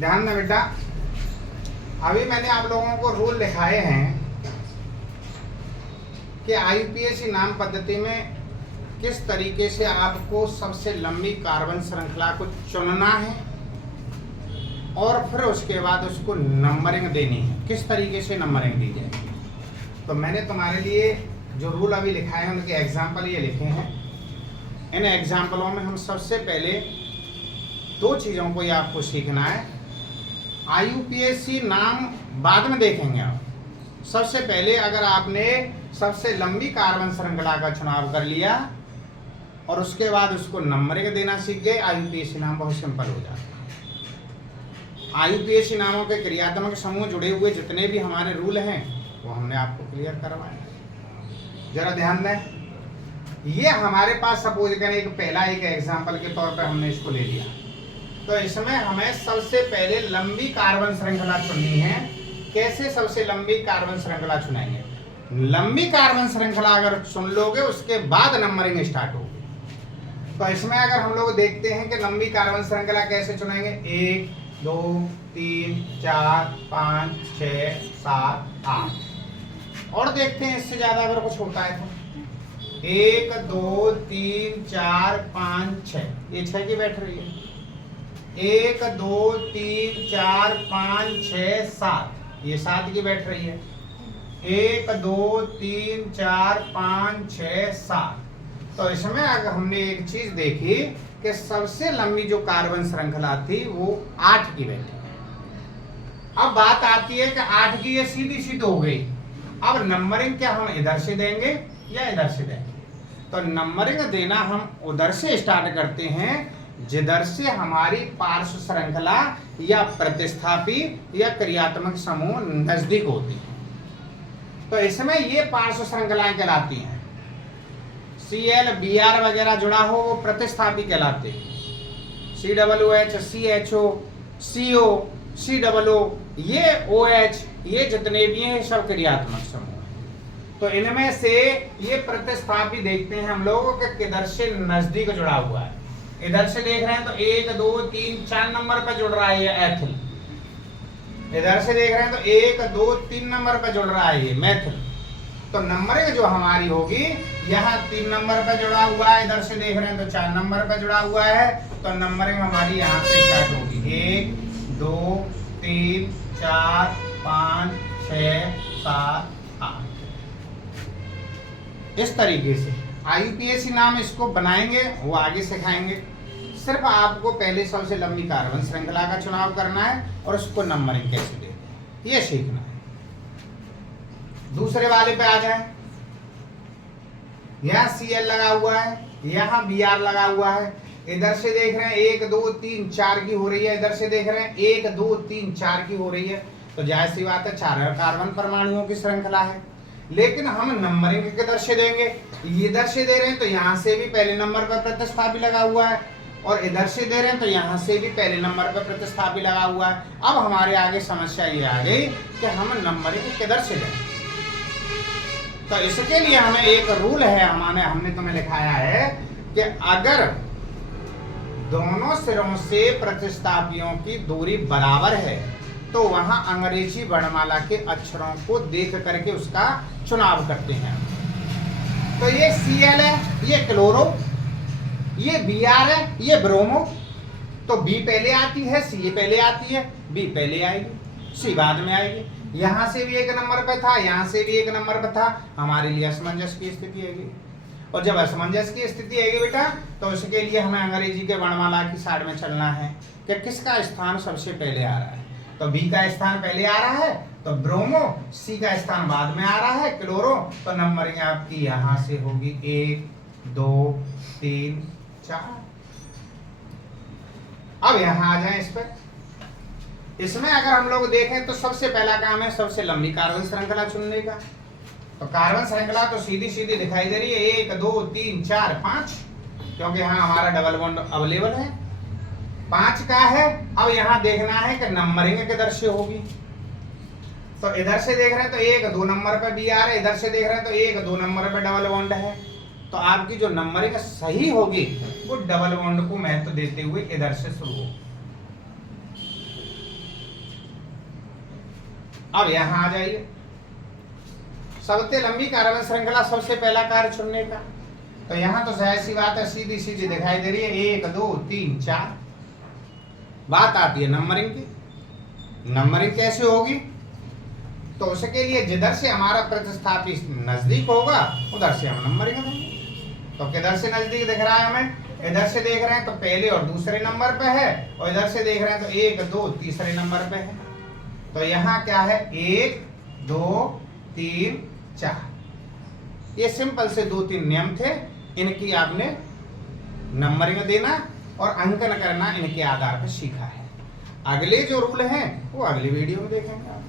ध्यान दें बेटा, अभी मैंने आप लोगों को रूल लिखाए हैं कि आईयूपीएसी नाम पद्धति में किस तरीके से आपको सबसे लंबी कार्बन श्रृंखला को चुनना है और फिर उसके बाद उसको नंबरिंग देनी है, किस तरीके से नंबरिंग दी जाए। तो मैंने तुम्हारे लिए जो रूल अभी लिखाए हैं उनके एग्जाम्पल ये लिखे हैं। इन एग्जाम्पलों में हम सबसे पहले दो चीज़ों को ये आपको सीखना है। आईयूपीएसी नाम बाद में देखेंगे आप। सबसे पहले अगर आपने सबसे लंबी कार्बन श्रृंखला का चुनाव कर लिया और उसके बाद उसको नंबरिंग देना सीख गए, आईयूपीएसी नाम बहुत सिंपल हो जाता है। आईयूपीएसी नामों के क्रियात्मक समूह जुड़े हुए जितने भी हमारे रूल हैं वो हमने आपको क्लियर करवाया। जरा ध्यान दें, ये हमारे पास सपोज करें एक पहला एक एग्जाम्पल के तौर पर हमने इसको ले लिया, तो इसमें हमें सबसे पहले लंबी कार्बन श्रृंखला चुननी है। कैसे सबसे लंबी कार्बन श्रृंखला चुनेंगे? लंबी कार्बन श्रृंखला अगर चुन लोगे उसके बाद नंबरिंग स्टार्ट होगी। तो इसमें अगर हम लोग देखते हैं कि लंबी कार्बन श्रृंखला कैसे चुनेंगे, 1 2 3 4 5 6 7 8 और देखते हैं इससे ज्यादा अगर कुछ होता है तो 1 2 3 4 5 6, ये 6 की बैठ रही है। 1 2 3 4 5 6 7, ये 7 की बैठ रही है। 1 2 3 4 5 6 7। तो इसमें अगर हमने एक चीज देखी कि सबसे लंबी जो कार्बन श्रृंखला थी वो 8 की बैठी। अब बात आती है कि 8 की ये सीधी सीधी हो गई। अब नंबरिंग क्या हम इधर से देंगे या इधर से देंगे? तो नंबरिंग देना हम उधर से स्टार्ट करते हैं जिधर से हमारी पार्श्व श्रृंखला या प्रतिस्थापी या क्रियात्मक समूह नजदीक होती है। तो इसमें ये पार्श्व श्रृंखलाएं कहलाती हैं। Cl Br वगैरह जुड़ा हो वो प्रतिस्थापी कहलाते हैं। COOH CHO CO COO ये OH ये जितने भी हैं सब क्रियात्मक समूह। तो इनमें से ये प्रतिस्थापी देखते हैं हम लोगों के किधर से नजदीक जुड़ा हुआ है। इधर से देख रहे हैं तो 1 2 3 4 नंबर पर जुड़ रहा है ये एथिल। इधर से देख रहे हैं तो 1 2 3 नंबर पर जुड़ रहा है ये मेथिल। तो नंबरिंग जो हमारी होगी यहाँ 3 नंबर पर जुड़ा हुआ है, इधर से देख रहे हैं तो 4 नंबर पर जुड़ा हुआ है। तो नंबरिंग हमारी यहाँ से स्टार्ट होगी 1 2 3 4 5 6 7 8। इस तरीके से आईयूपीएसी नाम इसको बनाएंगे, वो आगे सिखाएंगे। सिर्फ आपको पहले सबसे लंबी कार्बन श्रृंखला का चुनाव करना है और उसको नंबरिंग कैसे देते हैं ये सीखना है। दूसरे वाले पे आ जाए। यहाँ Cl लगा हुआ है, यहाँ Br लगा हुआ है। इधर से देख रहे हैं 1 2 3 4 की हो रही है, इधर से देख रहे हैं 1 2 3 4 की हो रही है। तो जाहिर सी बात है 4 कार्बन परमाणुओं की श्रृंखला है। लेकिन हम नंबरिंग किधर से देंगे? इधर से दे रहे हैं तो यहाँ से भी पहले नंबर पर प्रतिस्थापी लगा हुआ है और इधर से दे रहे हैं तो यहाँ से भी पहले नंबर पर प्रतिस्थापी लगा हुआ है। अब हमारे आगे समस्या ये आ गई कि हम नंबरिंग किधर से दें। तो इसके लिए हमें एक रूल है, हमने तुम्हें लिखाया है कि अगर दोनों सिरों से प्रतिस्थापियों की दूरी बराबर है तो वहां अंग्रेजी वर्णमाला के अक्षरों को देख करके उसका चुनाव करते हैं। तो ये Cl है, ये क्लोरो, ये Br है, ये ब्रोमो। तो B पहले आती है, C पहले आती है, B पहले आएगी, C बाद में आएगी। यहां से भी 1 नंबर पे था, यहां से भी 1 नंबर पे था। हमारे लिए असमंजस की स्थिति आएगी और जब असमंजस की स्थिति आएगी बेटा तो उसके लिए हमें अंग्रेजी के वर्णमाला की साइड में चलना है कि किसका स्थान सबसे पहले आ रहा है। तो बी का स्थान पहले आ रहा है तो ब्रोमो, सी का स्थान बाद में आ रहा है क्लोरो। तो नंबरिंग आपकी यहां से होगी 1 2 3 4। अब यहां आ जाए इस पर। इसमें अगर हम लोग देखें तो सबसे पहला काम है सबसे लंबी कार्बन श्रृंखला चुनने का। तो कार्बन श्रृंखला तो सीधी सीधी दिखाई दे रही है 1 2 3 4 5, क्योंकि यहाँ हमारा डबल बॉन्ड अवेलेबल है। 5 का है। अब यहाँ देखना है कि नंबरिंग किधर से होगी। तो इधर से देख रहे हैं तो 1 2 नंबर पे Br है, इधर से देख रहे हैं तो 1 2 नंबर पे डबल बॉन्ड है। तो आपकी जो नंबरिंग सही होगी वो डबल बॉन्ड को महत्व देते हुए इधर से शुरू होगी। अब यहां आ जाइए, सबसे लंबी कार्बन श्रृंखला, सबसे पहला कार्य चुनने का। तो यहां तो जाहिर सी बात है, सीधी सीधी दिखाई दे रही है, 1 2 3 4। बात आती है नंबरिंग की। नंबरिंग कैसे होगी? तो उसके लिए जिधर से हमारा प्रतिस्थापी नजदीक होगा उधर से हम नंबरिंग देंगे। तो किधर से नजदीक दिख रहा है हमें? इधर से देख रहे हैं तो पहले और दूसरे नंबर पे है, और इधर से देख रहे हैं तो 1 2 तीसरे नंबर पे है। तो यहाँ क्या है? 1 2 3 4। ये सिंपल से 2-3 नियम थे, इनकी आपने नंबरिंग देना और अंकन करना इनके आधार पर सीखा है। अगले जो रूल हैं वो अगली वीडियो में देखेंगे आप।